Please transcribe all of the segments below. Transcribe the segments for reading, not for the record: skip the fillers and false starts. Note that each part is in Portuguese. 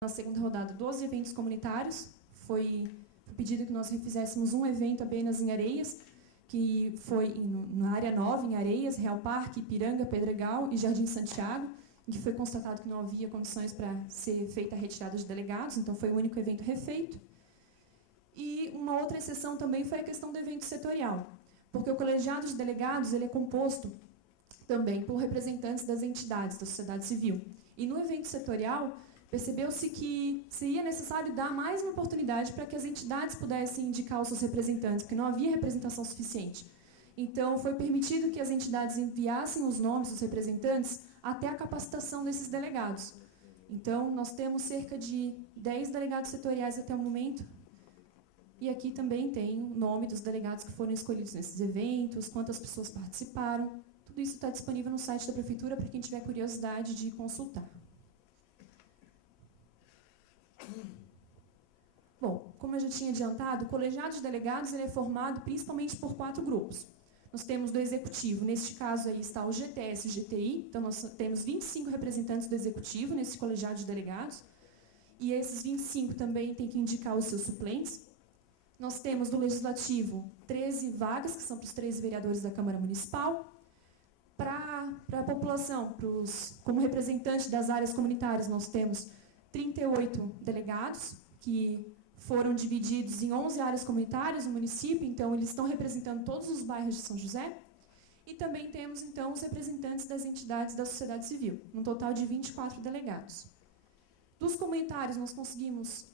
na segunda rodada 12 eventos comunitários. Foi pedido que nós refizéssemos um evento apenas em Areias, que foi na área 9, em Areias, Real Parque, Ipiranga, Pedregal e Jardim Santiago, em que foi constatado que não havia condições para ser feita a retirada de delegados, então foi o único evento refeito. E uma outra exceção também foi a questão do evento setorial, porque o colegiado de delegados ele é composto também por representantes das entidades da sociedade civil. E no evento setorial, percebeu-se que seria necessário dar mais uma oportunidade para que as entidades pudessem indicar os seus representantes, porque não havia representação suficiente. Então, foi permitido que as entidades enviassem os nomes dos representantes até a capacitação desses delegados. Então, nós temos cerca de 10 delegados setoriais até o momento, e aqui também tem o nome dos delegados que foram escolhidos nesses eventos, quantas pessoas participaram. Tudo isso está disponível no site da Prefeitura para quem tiver curiosidade de consultar. Bom, como eu já tinha adiantado, o colegiado de delegados ele é formado principalmente por 4 grupos. Nós temos do executivo, neste caso aí está o GTS e o GTI, então nós temos 25 representantes do executivo nesse colegiado de delegados, e esses 25 também têm que indicar os seus suplentes. Nós temos do legislativo 13 vagas, que são para os 13 vereadores da Câmara Municipal. Para a população, como representante das áreas comunitárias, nós temos 38 delegados, que foram divididos em 11 áreas comunitárias no município, então eles estão representando todos os bairros de São José. E também temos, então, os representantes das entidades da sociedade civil, um total de 24 delegados. Dos comunitários, nós conseguimos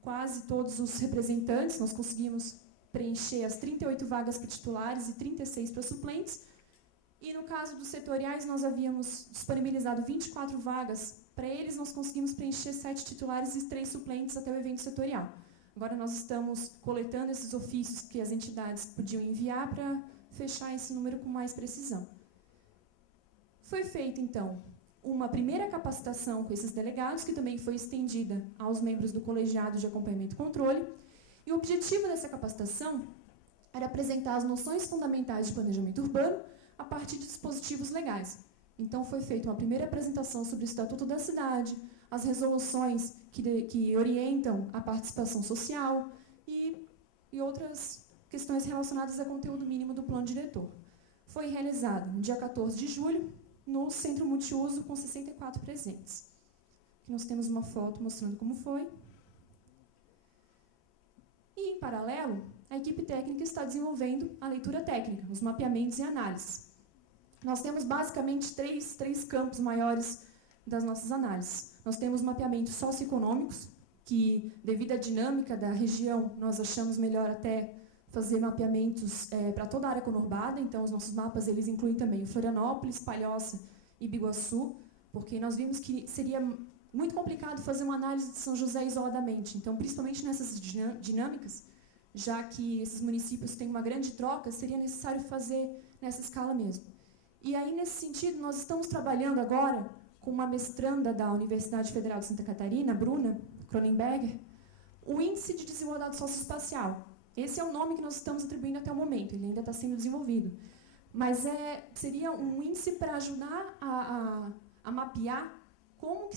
quase todos os representantes, nós conseguimos preencher as 38 vagas para titulares e 36 para suplentes. E no caso dos setoriais, nós havíamos disponibilizado 24 vagas. Para eles, nós conseguimos preencher 7 titulares e 3 suplentes até o evento setorial. Agora, nós estamos coletando esses ofícios que as entidades podiam enviar para fechar esse número com mais precisão. Foi feita, então, uma primeira capacitação com esses delegados, que também foi estendida aos membros do colegiado de acompanhamento e controle. E o objetivo dessa capacitação era apresentar as noções fundamentais de planejamento urbano a partir de dispositivos legais. Então, foi feita uma primeira apresentação sobre o Estatuto da Cidade, as resoluções que orientam a participação social e outras questões relacionadas a conteúdo mínimo do plano diretor. Foi realizado no dia 14 de julho, no Centro Multiuso, com 64 presentes. Aqui nós temos uma foto mostrando como foi. E, em paralelo, a equipe técnica está desenvolvendo a leitura técnica, os mapeamentos e análises. Nós temos basicamente três campos maiores das nossas análises. Nós temos mapeamentos socioeconômicos, que, devido à dinâmica da região, nós achamos melhor até fazer mapeamentos para toda a área conurbada. Então, os nossos mapas eles incluem também Florianópolis, Palhoça e Biguaçu, porque nós vimos que seria muito complicado fazer uma análise de São José isoladamente. Então, principalmente nessas dinâmicas, já que esses municípios têm uma grande troca, seria necessário fazer nessa escala mesmo. E aí, nesse sentido, nós estamos trabalhando agora com uma mestranda da Universidade Federal de Santa Catarina, Bruna Cronenberger, o Índice de Desigualdade Socioespacial. Esse é o nome que nós estamos atribuindo até o momento, ele ainda está sendo desenvolvido. Mas seria um índice para ajudar a mapear como que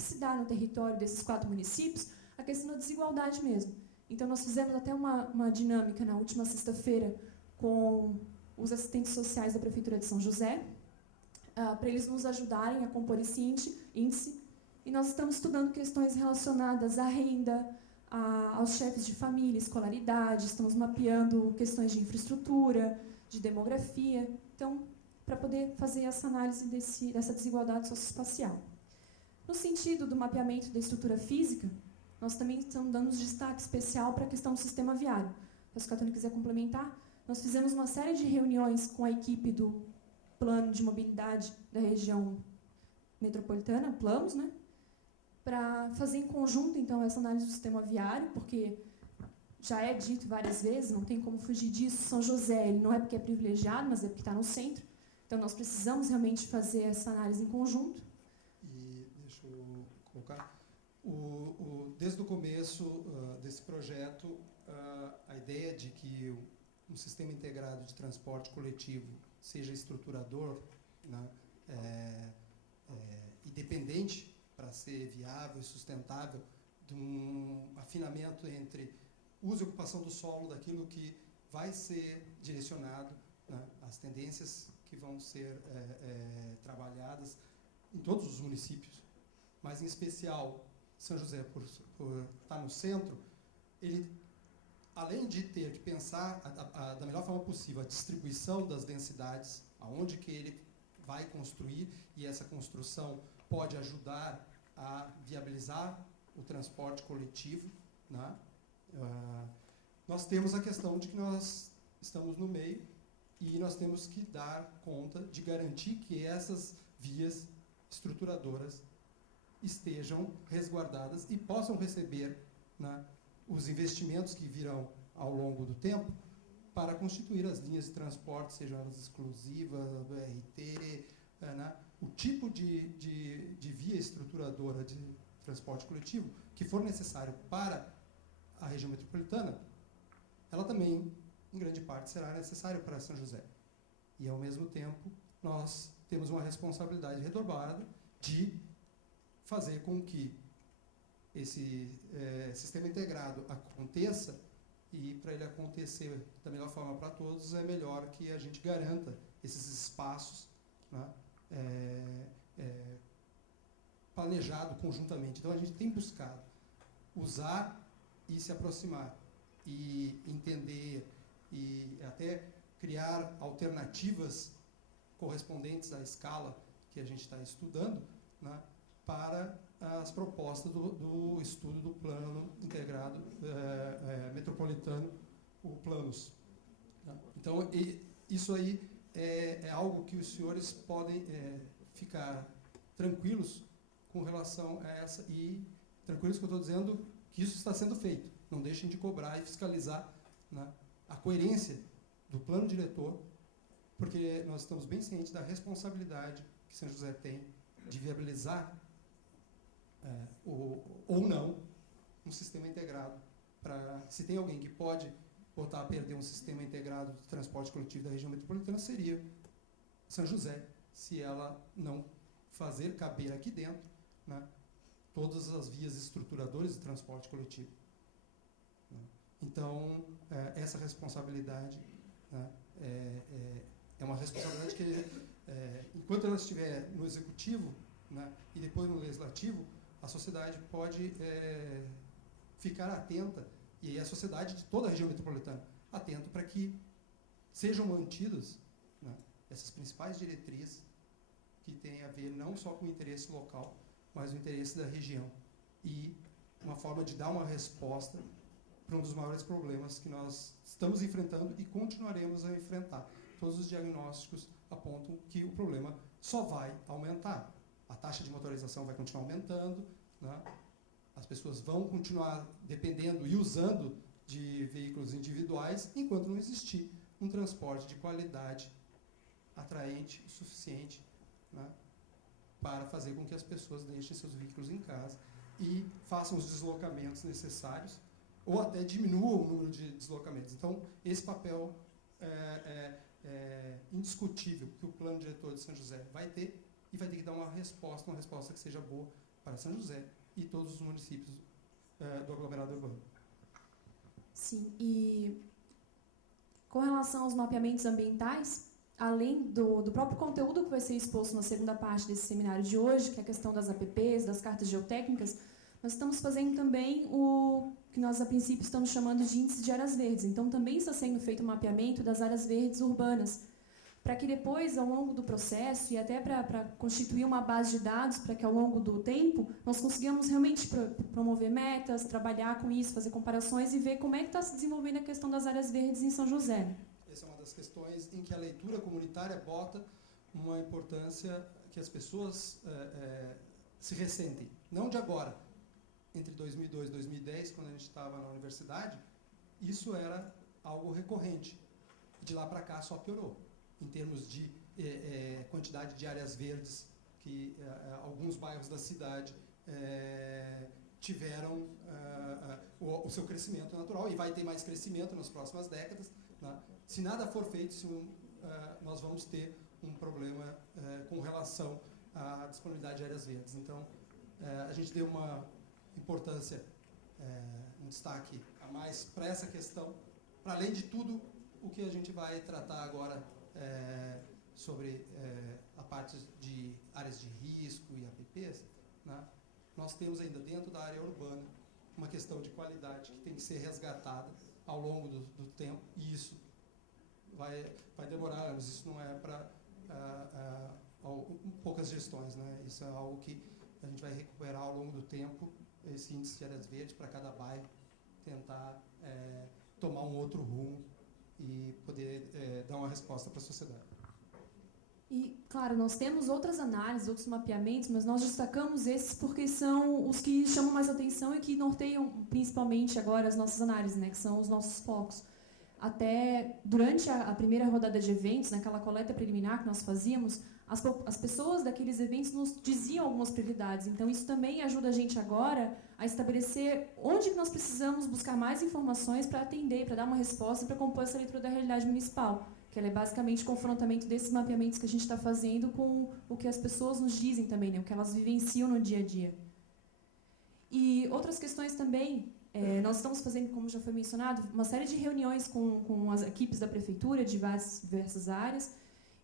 se dá no território desses 4 municípios a questão da desigualdade mesmo. Então, nós fizemos até uma dinâmica na última sexta-feira com os assistentes sociais da Prefeitura de São José, para eles nos ajudarem a compor esse índice. E nós estamos estudando questões relacionadas à renda, aos chefes de família, escolaridade, estamos mapeando questões de infraestrutura, de demografia, então, para poder fazer essa análise dessa desigualdade socioespacial. No sentido do mapeamento da estrutura física, nós também estamos dando um destaque especial para a questão do sistema viário. Se a Catônica quiser complementar, nós fizemos uma série de reuniões com a equipe do Plano de Mobilidade da região metropolitana, Planos, né? Para fazer em conjunto, então, essa análise do sistema viário, porque já é dito várias vezes, não tem como fugir disso, São José ele não é porque é privilegiado, mas é porque está no centro. Então, nós precisamos realmente fazer essa análise em conjunto. E deixa eu colocar. Desde o começo desse projeto, a ideia de que um sistema integrado de transporte coletivo seja estruturador, né, independente para ser viável e sustentável, de um afinamento entre uso e ocupação do solo, daquilo que vai ser direcionado, né, as tendências que vão ser trabalhadas em todos os municípios, mas em especial São José, por estar no centro, ele, além de ter que pensar da melhor forma possível a distribuição das densidades, aonde que ele vai construir, e essa construção pode ajudar a viabilizar o transporte coletivo, né? Nós temos a questão de que nós estamos no meio e nós temos que dar conta de garantir que essas vias estruturadoras estejam resguardadas e possam receber, né, os investimentos que virão ao longo do tempo para constituir as linhas de transporte, sejam elas exclusivas, do BRT, né, o tipo de via estruturadora de transporte coletivo que for necessário para a região metropolitana, ela também, em grande parte, será necessária para São José. E, ao mesmo tempo, nós temos uma responsabilidade redobrada de fazer com que esse sistema integrado aconteça, e para ele acontecer da melhor forma para todos, é melhor que a gente garanta esses espaços, né, planejado conjuntamente. Então, a gente tem buscado usar e se aproximar e entender e até criar alternativas correspondentes à escala que a gente está estudando, né, para as propostas do estudo do plano integrado metropolitano, o PLANOS. Né? Então, isso aí é algo que os senhores podem ficar tranquilos com relação a essa, e tranquilos que eu estou dizendo que isso está sendo feito. Não deixem de cobrar e fiscalizar, né, a coerência do plano diretor, porque nós estamos bem cientes da responsabilidade que São José tem de viabilizar ou não um sistema integrado. Se tem alguém que pode botar a perder um sistema integrado de transporte coletivo da região metropolitana, seria São José, se ela não fazer caber aqui dentro, né, todas as vias estruturadoras de transporte coletivo. Então, essa responsabilidade, né, é uma responsabilidade que, enquanto ela estiver no executivo, né, e depois no legislativo, a sociedade pode ficar atenta, e a sociedade de toda a região metropolitana, atento para que sejam mantidas, né, essas principais diretrizes que têm a ver não só com o interesse local, mas o interesse da região, e uma forma de dar uma resposta para um dos maiores problemas que nós estamos enfrentando e continuaremos a enfrentar. Todos os diagnósticos apontam que o problema só vai aumentar. A taxa de motorização vai continuar aumentando, né? As pessoas vão continuar dependendo e usando de veículos individuais, enquanto não existir um transporte de qualidade atraente o suficiente, né, para fazer com que as pessoas deixem seus veículos em casa e façam os deslocamentos necessários, ou até diminuam o número de deslocamentos. Então, esse papel é indiscutível que o plano diretor de São José vai ter, e vai ter que dar uma resposta que seja boa para São José e todos os municípios do aglomerado urbano. Sim, e com relação aos mapeamentos ambientais, além do próprio conteúdo que vai ser exposto na segunda parte desse seminário de hoje, que é a questão das APPs, das cartas geotécnicas, nós estamos fazendo também o que nós, a princípio, estamos chamando de índice de áreas verdes. Então, também está sendo feito um mapeamento das áreas verdes urbanas, para que depois, ao longo do processo, e até para constituir uma base de dados, para que ao longo do tempo, nós consigamos realmente promover metas, trabalhar com isso, fazer comparações e ver como é que está se desenvolvendo a questão das áreas verdes em São José. Essa é uma das questões em que a leitura comunitária bota uma importância que as pessoas se ressentem. Não de agora. Entre 2002 e 2010, quando a gente estava na universidade, isso era algo recorrente. De lá para cá só piorou, em termos de quantidade de áreas verdes que alguns bairros da cidade tiveram o seu crescimento natural, e vai ter mais crescimento nas próximas décadas, né? Se nada for feito, nós vamos ter um problema com relação à disponibilidade de áreas verdes. Então, a gente deu uma importância, um destaque a mais para essa questão, para além de tudo o que a gente vai tratar agora sobre a parte de áreas de risco e APPs, né? Nós temos ainda dentro da área urbana uma questão de qualidade que tem que ser resgatada ao longo do tempo, e isso vai demorar anos, isso não é para poucas gestões, né? Isso é algo que a gente vai recuperar ao longo do tempo, esse índice de áreas verdes para cada bairro, tentar tomar um outro rumo e poder dar uma resposta para a sociedade. E, claro, nós temos outras análises, outros mapeamentos, mas nós destacamos esses porque são os que chamam mais atenção e que norteiam principalmente agora as nossas análises, né, que são os nossos focos. Até durante a primeira rodada de eventos, naquela coleta preliminar que nós fazíamos, as pessoas daqueles eventos nos diziam algumas prioridades. Então, isso também ajuda a gente agora a estabelecer onde que nós precisamos buscar mais informações para atender, para dar uma resposta, para compor essa leitura da realidade municipal, que ela é basicamente o confrontamento desses mapeamentos que a gente está fazendo com o que as pessoas nos dizem também, né, o que elas vivenciam no dia a dia. E outras questões também, nós estamos fazendo, como já foi mencionado, uma série de reuniões com as equipes da prefeitura de diversas áreas,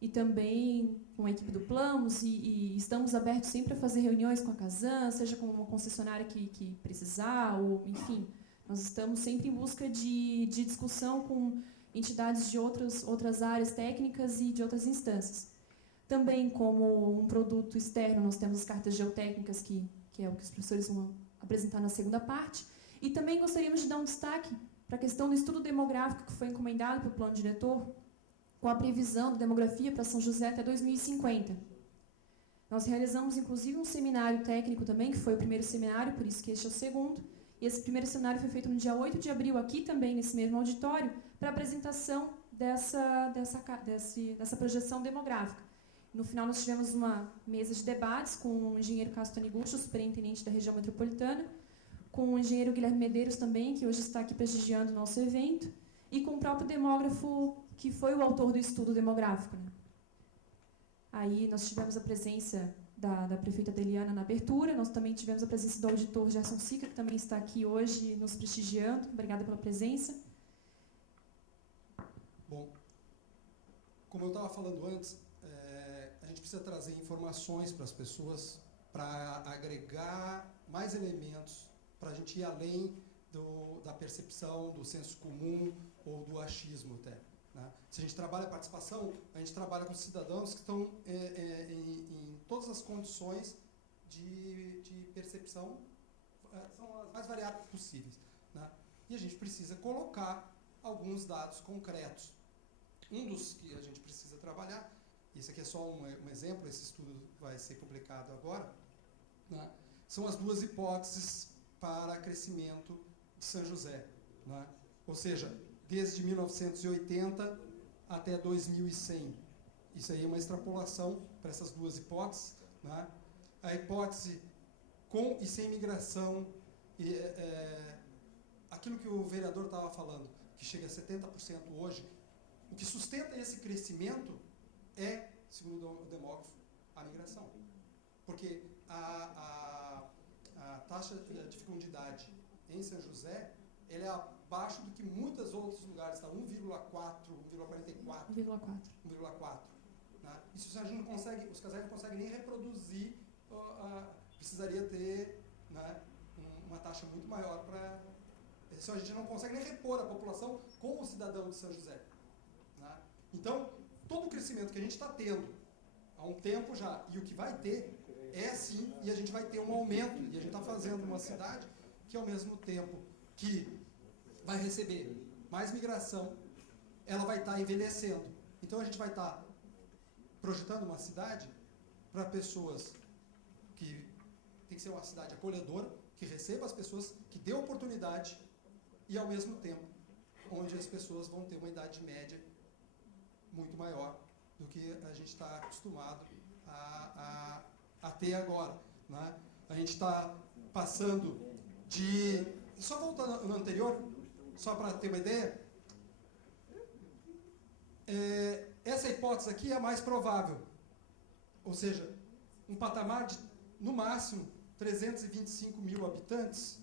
e também com a equipe do Plamos, e estamos abertos sempre a fazer reuniões com a Casan, seja com uma concessionária que precisar, ou, enfim, nós estamos sempre em busca de discussão com entidades de outras áreas técnicas e de outras instâncias. Também, como um produto externo, nós temos as cartas geotécnicas, que é o que os professores vão apresentar na segunda parte, e também gostaríamos de dar um destaque para a questão do estudo demográfico que foi encomendado pelo plano diretor, com a previsão da demografia para São José até 2050. Nós realizamos, inclusive, um seminário técnico também, que foi o primeiro seminário, por isso que este é o segundo, e esse primeiro seminário foi feito no dia 8 de abril, aqui também, nesse mesmo auditório, para a apresentação dessa projeção demográfica. No final, nós tivemos uma mesa de debates com o engenheiro Cássio Taniguchi, o superintendente da região metropolitana, com o engenheiro Guilherme Medeiros também, que hoje está aqui prestigiando o nosso evento, e com o próprio demógrafo, que foi o autor do estudo demográfico, né? Aí nós tivemos a presença da prefeita Deliana na abertura, nós também tivemos a presença do auditor Gerson Sica, que também está aqui hoje nos prestigiando. Obrigada pela presença. Bom, como eu estava falando antes, a gente precisa trazer informações para as pessoas para agregar mais elementos, para a gente ir além da percepção, do senso comum ou do achismo até. Né? Se a gente trabalha a participação, a gente trabalha com cidadãos que estão em todas as condições de percepção, são as mais variadas possíveis. Né? E a gente precisa colocar alguns dados concretos. Um dos que a gente precisa trabalhar, isso aqui é só um exemplo, esse estudo vai ser publicado agora, né? São as duas hipóteses para crescimento de São José. Né? Ou seja, desde 1980 até 2100. Isso aí é uma extrapolação para essas duas hipóteses. Né? A hipótese com e sem migração, aquilo que o vereador estava falando, que chega a 70% hoje, o que sustenta esse crescimento é, segundo o demógrafo, a migração. Porque a taxa de fecundidade em São José ela é abaixo do que muitos outros lugares, está 1,4, 1,44. 1,4. Né? Isso a gente não consegue, os casais não conseguem nem reproduzir, precisaria ter, né, uma taxa muito maior para... A gente não consegue nem repor a população com o cidadão de São José. Né? Então, todo o crescimento que a gente está tendo há um tempo já, e o que vai ter, é sim, e a gente vai ter um aumento, e a gente está fazendo uma cidade que, ao mesmo tempo que vai receber mais migração, ela vai estar envelhecendo. Então, a gente vai estar projetando uma cidade para pessoas que tem que ser uma cidade acolhedora, que receba as pessoas, que dê oportunidade, e, ao mesmo tempo, onde as pessoas vão ter uma idade média muito maior do que a gente está acostumado a ter agora. Né? A gente está passando de... Só voltando no anterior, só para ter uma ideia, essa hipótese aqui é a mais provável. Ou seja, um patamar de, no máximo, 325 mil habitantes,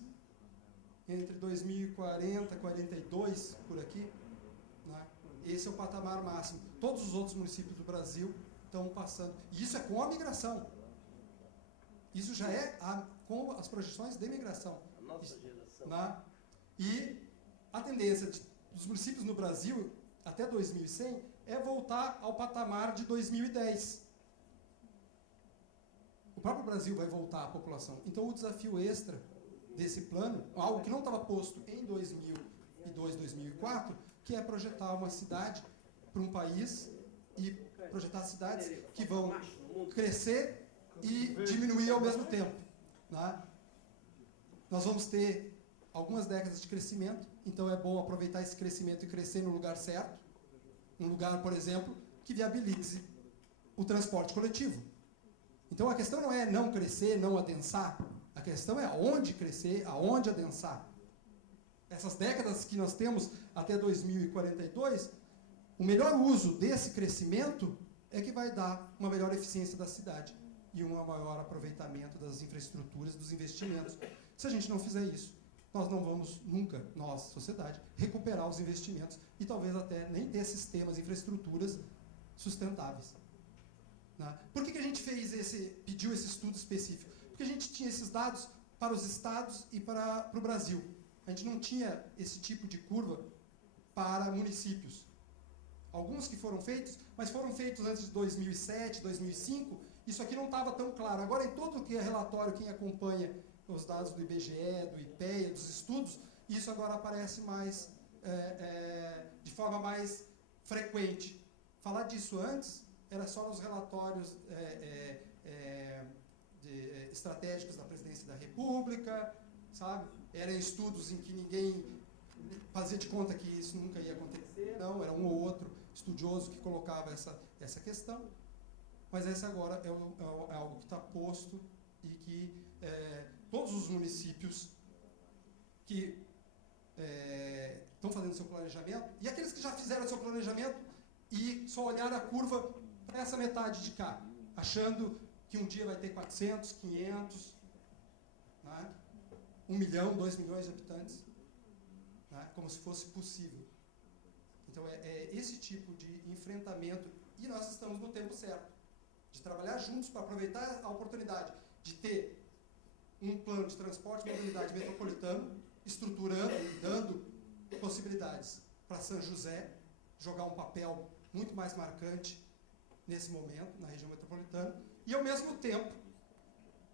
entre 2040 e 42, por aqui, né? Esse é o patamar máximo. Todos os outros municípios do Brasil estão passando. E isso é com a migração. Isso já é com as projeções de migração. A nossa geração. Né? E a tendência dos municípios no Brasil, até 2100, é voltar ao patamar de 2010. O próprio Brasil vai voltar à população. Então, o desafio extra desse plano, algo que não estava posto em 2002, 2004, que é projetar uma cidade para um país e projetar cidades que vão crescer e diminuir ao mesmo tempo. Né? Nós vamos ter algumas décadas de crescimento, então é bom aproveitar esse crescimento e crescer no lugar certo. Um lugar, por exemplo, que viabilize o transporte coletivo. Então a questão não é não crescer, não adensar. A questão é aonde crescer, aonde adensar. Essas décadas que nós temos até 2042, o melhor uso desse crescimento é que vai dar uma melhor eficiência da cidade e um maior aproveitamento das infraestruturas, dos investimentos. Se a gente não fizer isso, nós não vamos nunca, nós, sociedade, recuperar os investimentos e talvez até nem ter sistemas, infraestruturas sustentáveis. Né? Por que a gente pediu esse estudo específico? Porque a gente tinha esses dados para os estados e para o Brasil. A gente não tinha esse tipo de curva para municípios. Alguns que foram feitos, mas foram feitos antes de 2007, 2005, isso aqui não estava tão claro. Agora, em todo o que é relatório, quem acompanha os dados do IBGE, do IPEA, dos estudos, isso agora aparece mais, de forma mais frequente. Falar disso antes era só nos relatórios estratégicos da Presidência da República, sabe? Eram estudos em que ninguém fazia de conta que isso nunca ia acontecer, não, era um ou outro estudioso que colocava essa questão, mas esse agora é algo que está posto e que todos os municípios que estão fazendo seu planejamento, e aqueles que já fizeram seu planejamento e só olharam a curva para essa metade de cá, achando que um dia vai ter 400, 500, né? 1 milhão, 2 milhões de habitantes, né? Como se fosse possível. Então, é esse tipo de enfrentamento, e nós estamos no tempo certo, de trabalhar juntos para aproveitar a oportunidade de ter um plano de transporte e mobilidade metropolitano, estruturando e dando possibilidades para São José jogar um papel muito mais marcante nesse momento, na região metropolitana, e ao mesmo tempo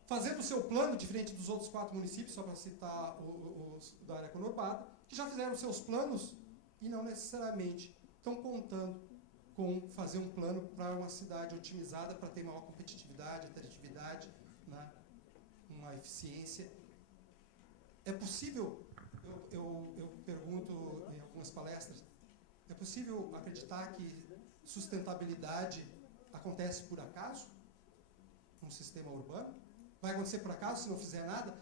fazendo o seu plano, diferente dos outros 4 municípios, só para citar os da área conurbada, que já fizeram seus planos e não necessariamente estão contando com fazer um plano para uma cidade otimizada, para ter maior competitividade, atratividade, né? Uma eficiência. É possível, eu pergunto em algumas palestras, é possível acreditar que sustentabilidade acontece por acaso num sistema urbano? Vai acontecer por acaso se não fizer nada?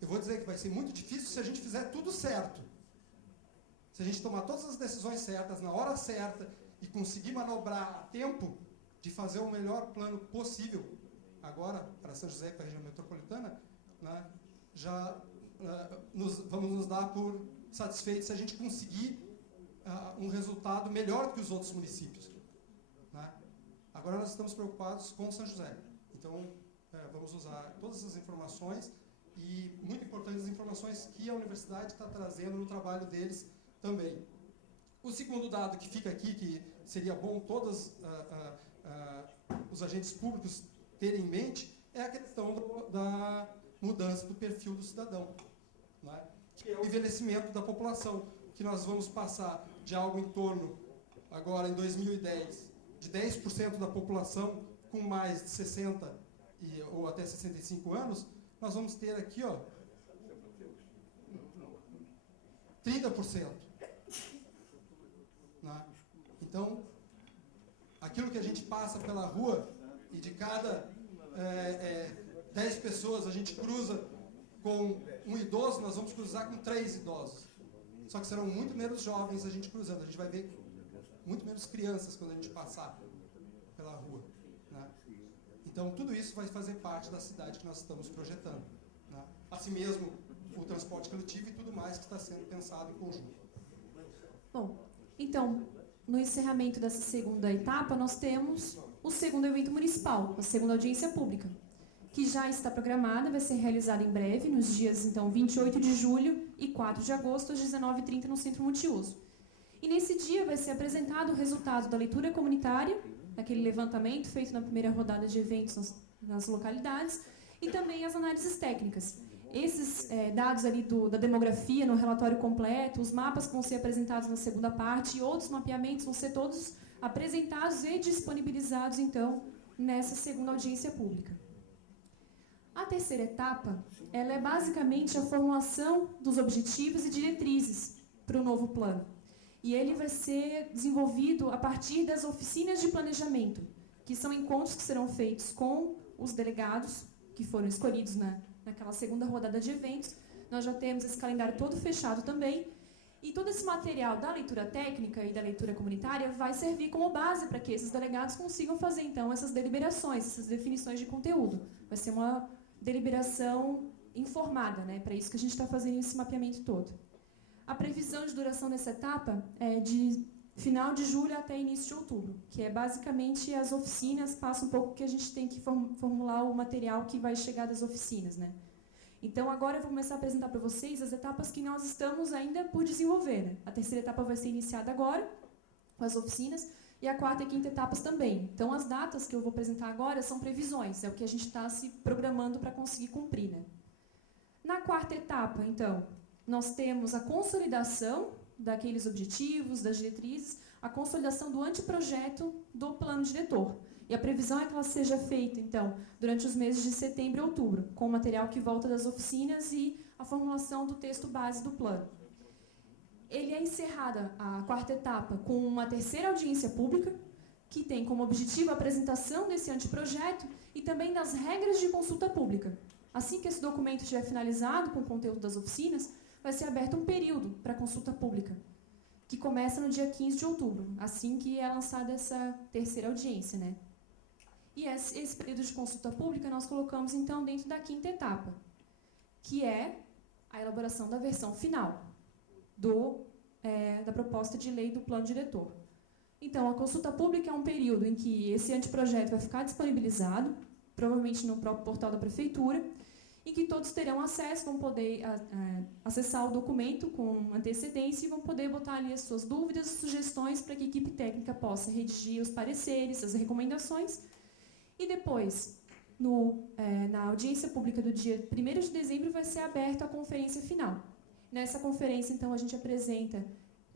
Eu vou dizer que vai ser muito difícil se a gente fizer tudo certo. Se a gente tomar todas as decisões certas, na hora certa, e conseguir manobrar a tempo de fazer o melhor plano possível, agora, para São José, para a região metropolitana, né, já vamos nos dar por satisfeitos se a gente conseguir um resultado melhor que os outros municípios. Né? Agora nós estamos preocupados com São José. Então, vamos usar todas essas informações e, muito importantes, as informações que a universidade está trazendo no trabalho deles também. O segundo dado que fica aqui, que seria bom todos os agentes públicos terem em mente, é a questão da mudança do perfil do cidadão, né? Que é o envelhecimento da população, que nós vamos passar de algo em torno, agora em 2010, de 10% da população com mais de 60 ou até 65 anos, nós vamos ter aqui, 30%. Né? Então, aquilo que a gente passa pela rua e de cada 10 pessoas a gente cruza com um idoso, nós vamos cruzar com 3 idosos. Só que serão muito menos jovens a gente cruzando. A gente vai ver muito menos crianças quando a gente passar pela rua. Né? Então, tudo isso vai fazer parte da cidade que nós estamos projetando. assim mesmo o transporte coletivo e tudo mais que está sendo pensado em conjunto. Bom, então, no encerramento dessa segunda etapa, nós temos o segundo evento municipal, a segunda audiência pública, que já está programada, vai ser realizada em breve, nos dias, então, 28 de julho e 4 de agosto, às 19h30, no Centro Multiuso. E nesse dia vai ser apresentado o resultado da leitura comunitária, daquele levantamento feito na primeira rodada de eventos nas localidades, e também as análises técnicas. Esses dados ali da demografia no relatório completo, os mapas que vão ser apresentados na segunda parte e outros mapeamentos vão ser todos apresentados e disponibilizados, então, nessa segunda audiência pública. A terceira etapa, ela é basicamente a formulação dos objetivos e diretrizes para o novo plano. E ele vai ser desenvolvido a partir das oficinas de planejamento, que são encontros que serão feitos com os delegados, que foram escolhidos naquela segunda rodada de eventos. Nós já temos esse calendário todo fechado também. E todo esse material da leitura técnica e da leitura comunitária vai servir como base para que esses delegados consigam fazer, então, essas deliberações, essas definições de conteúdo. Vai ser uma deliberação informada, né? Para isso que a gente está fazendo esse mapeamento todo. A previsão de duração dessa etapa é de final de julho até início de outubro, que é basicamente as oficinas, passa um pouco que a gente tem que formular o material que vai chegar das oficinas, né? Então, agora eu vou começar a apresentar para vocês as etapas que nós estamos ainda por desenvolver, né? A terceira etapa vai ser iniciada agora, com as oficinas, e a quarta e quinta etapas também. Então, as datas que eu vou apresentar agora são previsões, é o que a gente está se programando para conseguir cumprir, né? Na quarta etapa, então, nós temos a consolidação daqueles objetivos, das diretrizes, a consolidação do anteprojeto do plano diretor. E a previsão é que ela seja feita, então, durante os meses de setembro e outubro, com o material que volta das oficinas e a formulação do texto base do plano. Ele é encerrada, a quarta etapa, com uma terceira audiência pública, que tem como objetivo a apresentação desse anteprojeto e também das regras de consulta pública. Assim que esse documento estiver finalizado com o conteúdo das oficinas, vai ser aberto um período para consulta pública, que começa no dia 15 de outubro, assim que é lançada essa terceira audiência, né? E esse período de consulta pública nós colocamos, então, dentro da quinta etapa, que é a elaboração da versão final da proposta de lei do plano diretor. Então, a consulta pública é um período em que esse anteprojeto vai ficar disponibilizado, provavelmente no próprio portal da prefeitura, em que todos terão acesso, vão poder acessar o documento com antecedência e vão poder botar ali as suas dúvidas, sugestões para que a equipe técnica possa redigir os pareceres, as recomendações. E depois, na audiência pública do dia 1º de dezembro, vai ser aberta a conferência final. Nessa conferência, então, a gente apresenta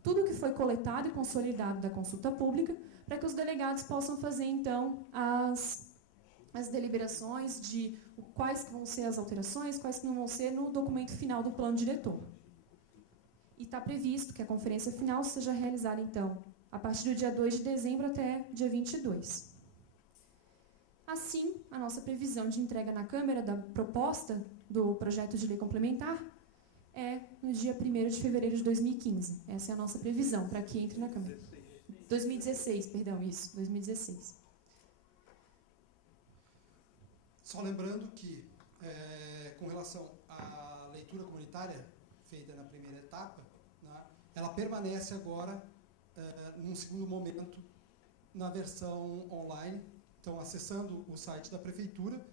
tudo o que foi coletado e consolidado da consulta pública, para que os delegados possam fazer, então, as deliberações de quais que vão ser as alterações, quais que não vão ser no documento final do plano diretor. E está previsto que a conferência final seja realizada, então, a partir do dia 2 de dezembro até dia 22. Assim, a nossa previsão de entrega na Câmara da proposta do projeto de lei complementar é no dia 1º de fevereiro de 2015. Essa é a nossa previsão para que entre na Câmara. 2016, perdão, isso, 2016. Só lembrando que, com relação à leitura comunitária feita na primeira etapa, né, ela permanece agora, num segundo momento, na versão online. Então, acessando o site da prefeitura,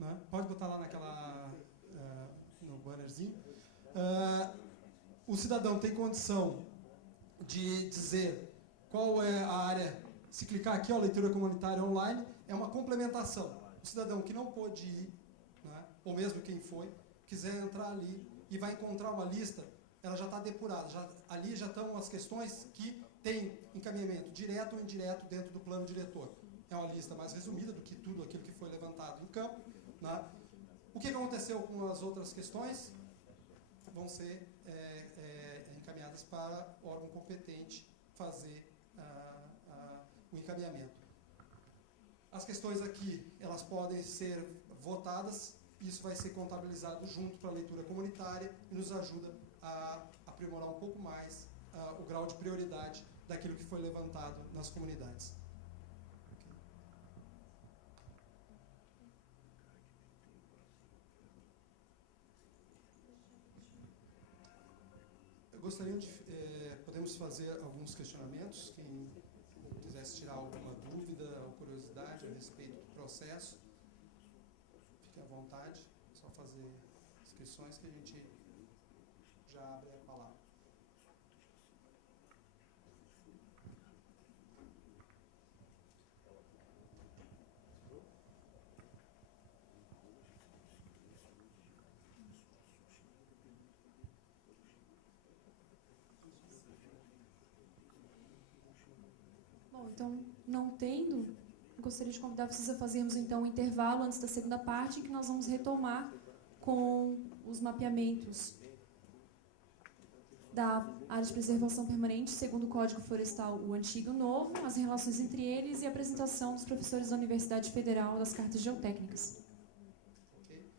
né, pode botar lá no bannerzinho, o cidadão tem condição de dizer qual é a área. Se clicar aqui, ó, leitura comunitária online, é uma complementação. O cidadão que não pôde ir, né, ou mesmo quem foi, quiser entrar ali e vai encontrar uma lista, ela já está depurada. Ali já estão as questões que têm encaminhamento direto ou indireto dentro do plano diretor. É uma lista mais resumida do que tudo aquilo que foi levantado em campo, né? O que aconteceu com as outras questões vão ser encaminhadas para o órgão competente fazer o encaminhamento. As questões aqui, elas podem ser votadas, isso vai ser contabilizado junto para a leitura comunitária e nos ajuda a aprimorar um pouco mais o grau de prioridade daquilo que foi levantado nas comunidades. gostaria de... podemos fazer alguns questionamentos, quem quisesse tirar alguma dúvida ou curiosidade a respeito do processo, fique à vontade, é só fazer inscrições que a gente já abre a palavra. Bom, então, não tendo, gostaria de convidar vocês a fazermos então um intervalo antes da segunda parte, em que nós vamos retomar com os mapeamentos da área de preservação permanente, segundo o Código Florestal, o antigo e o novo, as relações entre eles e a apresentação dos professores da Universidade Federal das cartas geotécnicas. Ok.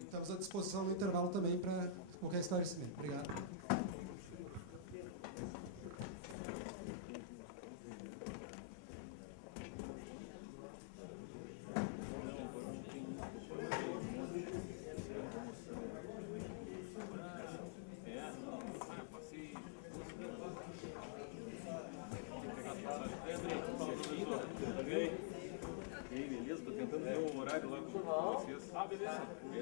Estamos à disposição no intervalo também para qualquer esclarecimento. Obrigado. Beleza, tô tentando ver um horário lá com vocês. Ah, beleza.